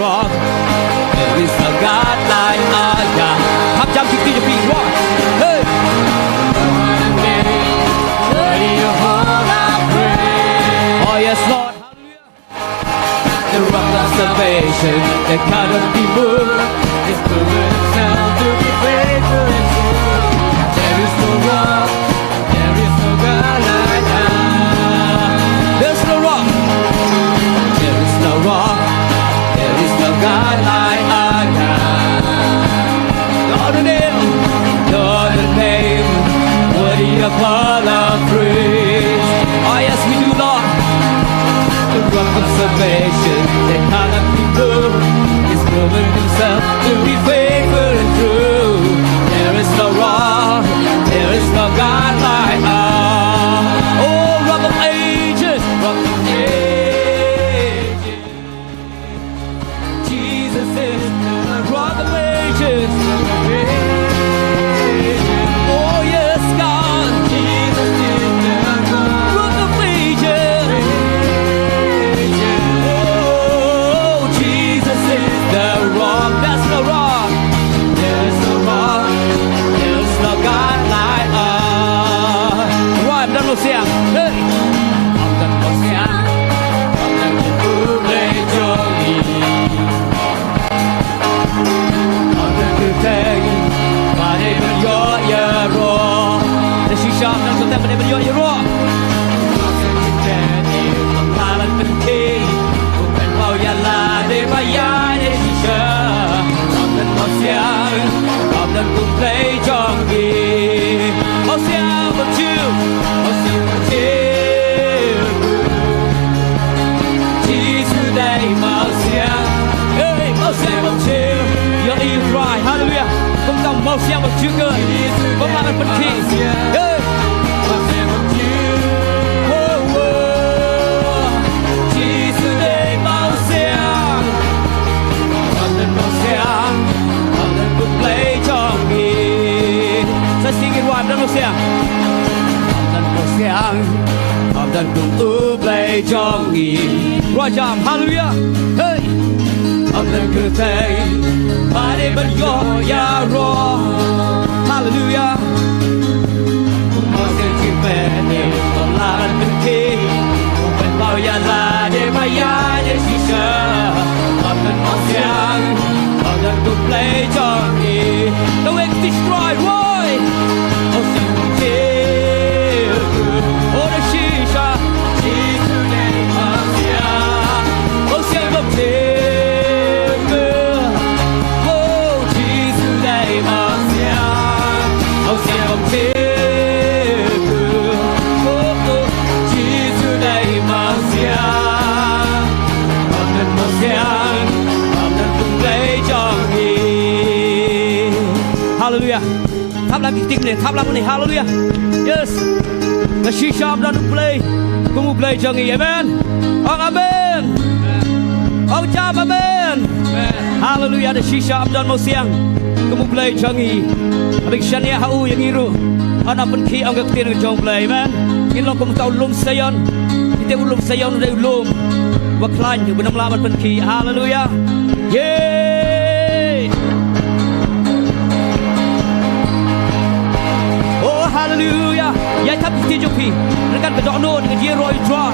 rock. There is no God like our God. ครับจำที่จะพี่ว่าเฮ้ย Worthy of all our praise. Oh yes Lord Hallelujah The rock of salvation that cannot be moved His proven himself to be faithful and true. There is no rock, there is no God like our. There's no rock There is no rock There is no God like our God Lord the name Lord the name Worthy of all our praise Oh yes we do Lord The rock of salvation that cannot be moved He's proven himself to be faithful and true There is no rock There is no God like our Oh rock of ages Rock of ages Jesus is the rock of ages Oh yes God Jesus is the rock. Rock of ages Oh Jesus is the rock That's the rock There is no rock There is no God like us ร้อยดังเสียงเฮ้ยเอาดังเสียงเอาดังผู้เล่นจงอีเอาดังคือเพลงมาได้บรรยายอย่ารอแต่ชีชอบนั่งแต่ไม่ได้บรรยายอย่ารอแต่ที่ต้องพามันเป็นทีผู้เป็นเบาอย่าลาได้บรรยายในชีชาเอาดังเสียงเอาดังผู้เพลงจงอีเอาเสียงบนชื่อเอาเสียงบนชื่อJesusได้มาเสียงเอ้ยมาเสียงบนชื่ออย่าอีกรายฮาเลลูยาผมต้องมาเสียงบนชื่อเกินผมมาเป็นทีเอ้ยมาเสียงบนชื่อโอ้โห Jesusได้มาเสียงเอาดังมาเสียงเอาดังผู้เพลงจงอีจะสิ่งที่ว่าดังมาเสียง Học đàn cùng ưu play cho nghỉ Rồi chạm hallelujah Hey Học đàn cứ thầy Mà đi bất gió ya ro Hallelujah Cùng mơ sẽ chỉ về Để còn là anh bên khi Cùng bên bao ya là Để mà ya để chỉ sợ Học đàn mong sáng Học đàn cùng play cho nghỉ No way to destroy Roy Oh sing một chiều Oh the shisha Jesus name Oh sing một chiều Oh Jesus name Oh sing một chiều Oh Jesus name Học đàn một sáng Học đàn cùng lấy cho nghỉ Hallelujah Thắp lại cái tiếng này Thắp lại cái này Hallelujah Yes Và she shop đang play Cùng play cho nghỉ Amen Ông Amen Ông cha Amen Hallelujah The she shop đang một siang Cùng play cho nghỉ Abig siya niya hau yang iru Ana pun ki ang gaktir ng jong play Amen Kinlo kung tao ulum sayon Ite ulum sayon Uday ulum Waklan yung benang laman pun ki Hallelujah Yay Oh hallelujah Yai thắp tiết cho phi Rekan ke dokno dengan dia roi draw